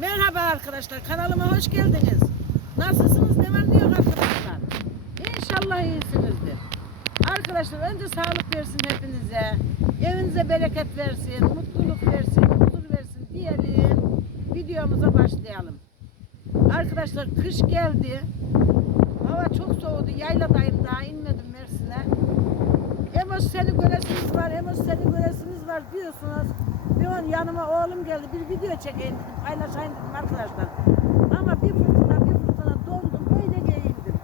Merhaba arkadaşlar, kanalıma hoş geldiniz. Nasılsınız, ne var ne yok arkadaşlar? İnşallah iyisinizdir. Arkadaşlar önce sağlık versin hepinize. Evinize bereket versin, mutluluk versin, huzur versin diyelim. Videomuza başlayalım. Arkadaşlar kış geldi. Hava çok soğudu. Yayladayım daha inmedim Mersin'e. Emoş seni göresiniz var, Emoş seni göresiniz var diyorsunuz. Bir an yanıma oğlum geldi. Bir video çekeyim dedim, paylaşayım dedim arkadaşlar. Ama bir fırtına bir fırtına dondum, böyle giyindim.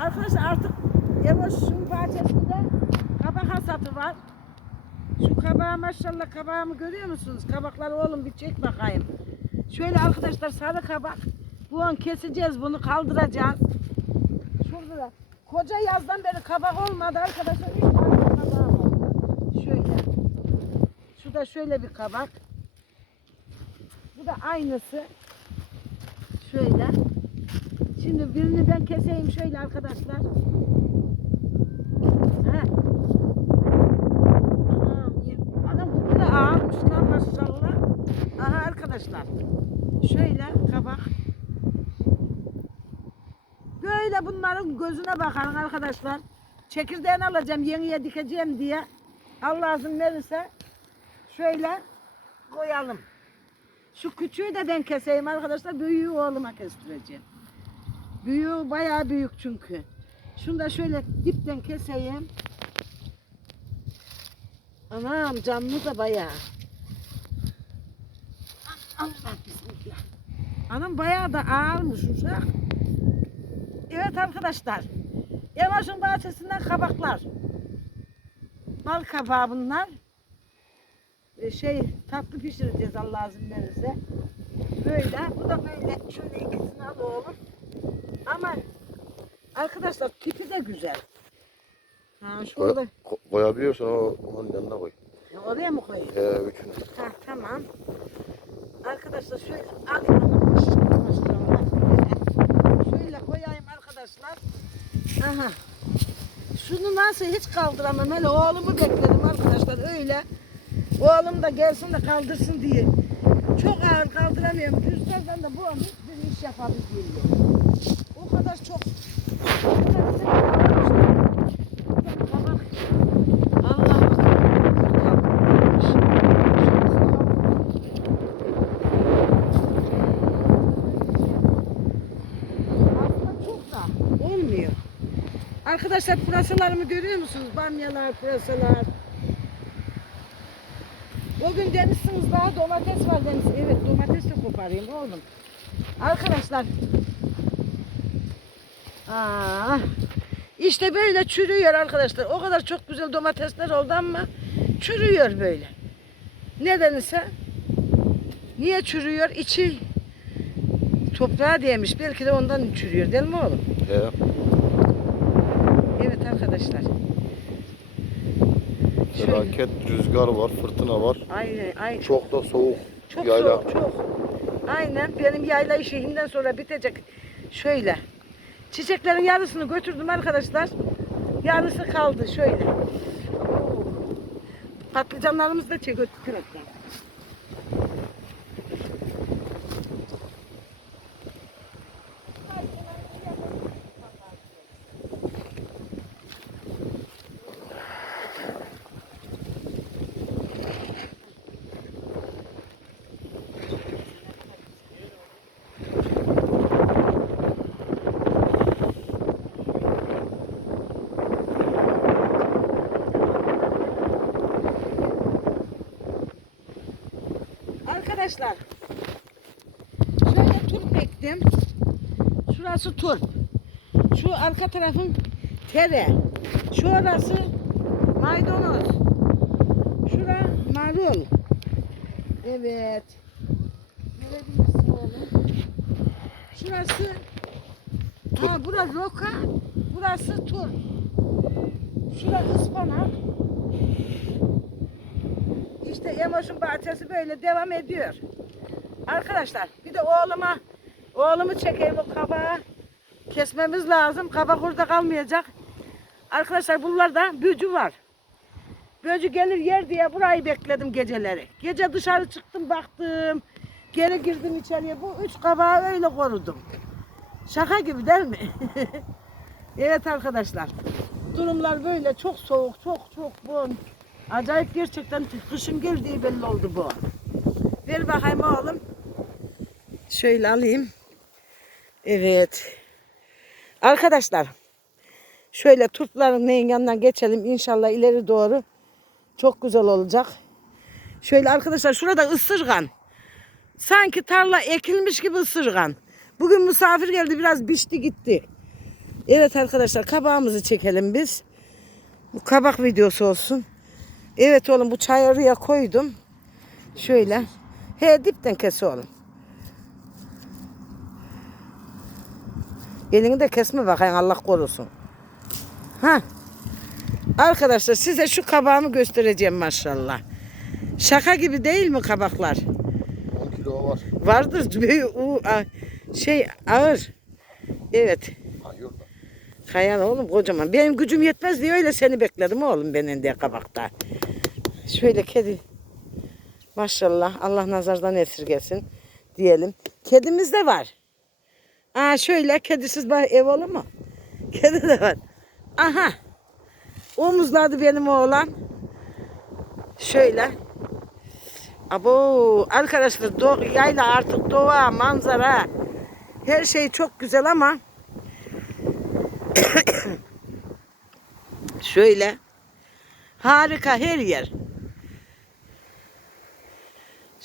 Arkadaşlar artık Emoş'un bahçesinde kabak hasatı var. Şu kabağı maşallah kabağımı görüyor musunuz? Kabakları oğlum bir çek bakayım. Şöyle arkadaşlar sarı kabak. Bu an keseceğiz bunu kaldıracağız. Şurada da koca yazdan beri kabak olmadı arkadaşlar. Üç tane kabağım oldu. Şöyle. Şu da şöyle bir kabak. Bu da aynısı. Şöyle. Şimdi birini ben keseyim şöyle arkadaşlar. Ye- Anam bu bile ağırmış lan maşallah. Aha arkadaşlar. Şöyle kabak. Böyle bunların gözüne bakın arkadaşlar. Çekirdeğini alacağım yeniye dikeceğim diye. Allah izin verirse şöyle koyalım. Şu küçüğü de ben keseyim arkadaşlar. Büyüğü oğluma kestireceğim. Büyüğü bayağı büyük çünkü. Şunu da şöyle dipten keseyim. Anam canlı da bayağı. Allah bismillah. Anam bayağı da ağırmış uşak. Evet arkadaşlar. Yavaşın bahçesinden kabaklar. Bal kabağı bunlar. Ee, Şey tatlı pişireceğiz Allah verirse. Böyle. Bu da böyle. Şöyle ikisini al oğlum. Ama arkadaşlar tipi de güzel. Ha şurada. Ko- koyabiliyorsan o onun yanına koy. Ya oraya mı koyayım? He üçünü. Ha tamam. Arkadaşlar şöyle alayım. Şöyle koyayım arkadaşlar. Aha. Şunu nasıl hiç kaldıramam. Hele oğlumu bekledim arkadaşlar öyle. Oğlum da gelsin de kaldırsın diye. Çok ağır kaldıramıyorum. Rüzgardan da bu an hiçbir iş yapabiliyorum. O kadar çok. O kadar kalmıştı. Kabak. Allah'ım. Çok. Arkadaşlar pırasalarımı görüyor musunuz? Bamyalar, pırasalar. O gün demişsiniz daha domates var demiş. Evet domates de koparayım oğlum. Arkadaşlar. Aa, işte böyle çürüyor arkadaşlar. O kadar çok güzel domatesler oldu ama çürüyor böyle. Neden ise niye çürüyor? İçi toprağa değmiş. Belki de ondan çürüyor değil mi oğlum? He. Evet arkadaşlar. Felaket rüzgar var, fırtına var. Aynen, aynen. Çok da soğuk. Çok Yayla. soğuk, çok. Aynen benim yayla işinden sonra bitecek. Şöyle. Çiçeklerin yarısını götürdüm arkadaşlar. Yarısı kaldı şöyle. Oo. Patlıcanlarımızı da çek götür Arkadaşlar şöyle turp ektim. Şurası turp. Şu arka tarafın tere. Şurası maydanoz. Şura marul. Evet. Görebilirsin oğlum. Şurası ha burası roka. Burası turp. Şura ıspanak. İşte Emoş'un bahçesi böyle devam ediyor. Arkadaşlar bir de oğluma oğlumu çekeyim o kabağı kesmemiz lazım. Kabak orada kalmayacak. Arkadaşlar buralarda bücü var. Böcü gelir yer diye burayı bekledim geceleri. Gece dışarı çıktım baktım. Geri girdim içeriye. Bu üç kabağı öyle korudum. Şaka gibi değil mi? evet arkadaşlar. Durumlar böyle çok soğuk, çok çok bu. Acayip gerçekten kışın geldiği belli oldu bu. Ver bakayım oğlum. Şöyle alayım. Evet. Arkadaşlar. Şöyle turpların neyin yanından geçelim. İnşallah ileri doğru. Çok güzel olacak. Şöyle arkadaşlar şurada ısırgan. Sanki tarla ekilmiş gibi ısırgan. Bugün misafir geldi biraz biçti gitti. Evet arkadaşlar kabağımızı çekelim biz. Bu kabak videosu olsun. Evet oğlum bu çayı oraya koydum. Şöyle. He dipten kes oğlum. Elini de kesme bakayım Allah korusun. Ha. Arkadaşlar size şu kabağımı göstereceğim maşallah. Şaka gibi değil mi kabaklar? 10 kilo var. Vardır şey ağır. Evet. Ha yok. Kayan oğlum kocaman. Benim gücüm yetmez diye öyle seni bekledim oğlum benim diye kabakta. Şöyle kedi. Maşallah Allah nazardan esirgesin diyelim. Kedimiz de var. Aa şöyle kedisiz bir ev olur mu? Kedi de var. Aha. Omuzladı benim oğlan. Şöyle. Abo arkadaşlar do yayla artık doğa, manzara her şey çok güzel ama şöyle harika her yer.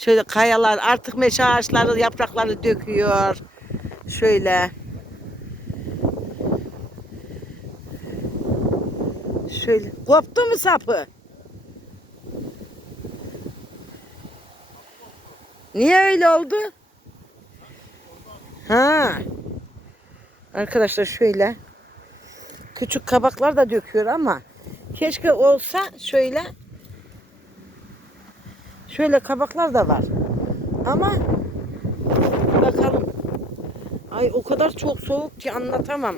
Şöyle kayalar artık meşe ağaçları yaprakları döküyor. Şöyle. Şöyle. Koptu mu sapı? Niye öyle oldu? Ha. Arkadaşlar şöyle. Küçük kabaklar da döküyor ama keşke olsa şöyle şöyle kabaklar da var. Ama bakalım. Ay o kadar çok soğuk ki anlatamam.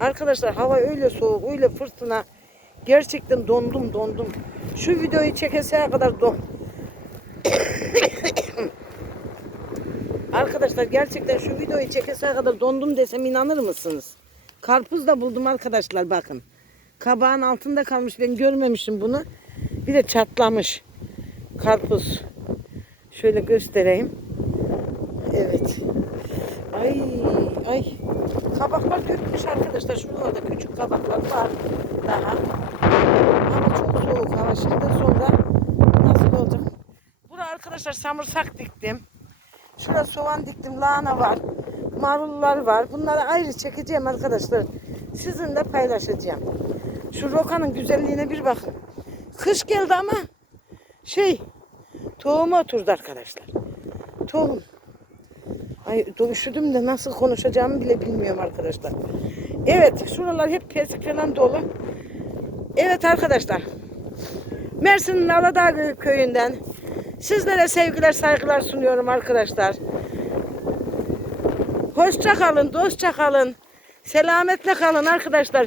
Arkadaşlar hava öyle soğuk, öyle fırtına. Gerçekten dondum, dondum. Şu videoyu çekeseye kadar don. Arkadaşlar gerçekten şu videoyu çekeseye kadar dondum desem inanır mısınız? Karpuz da buldum arkadaşlar bakın. Kabağın altında kalmış ben görmemişim bunu. Bir de çatlamış. Karpuz. Şöyle göstereyim. Evet. Ay ay. Kabaklar dökmüş arkadaşlar. Şuralarda küçük kabaklar var daha. Ama çok soğuk hava. Şimdi sonra nasıl olacak? Buraya arkadaşlar samırsak diktim. Şurada soğan diktim. Lahana var. Marullar var. Bunları ayrı çekeceğim arkadaşlar. Sizinle paylaşacağım. Şu rokanın güzelliğine bir bakın. Kış geldi ama şey tohum oturdu arkadaşlar. Tohum. Ay üşüdüm de nasıl konuşacağımı bile bilmiyorum arkadaşlar. Evet şuralar hep kesik falan dolu. Evet arkadaşlar. Mersin'in Aladağ köyünden sizlere sevgiler saygılar sunuyorum arkadaşlar. Hoşça kalın, dostça kalın. Selametle kalın arkadaşlar.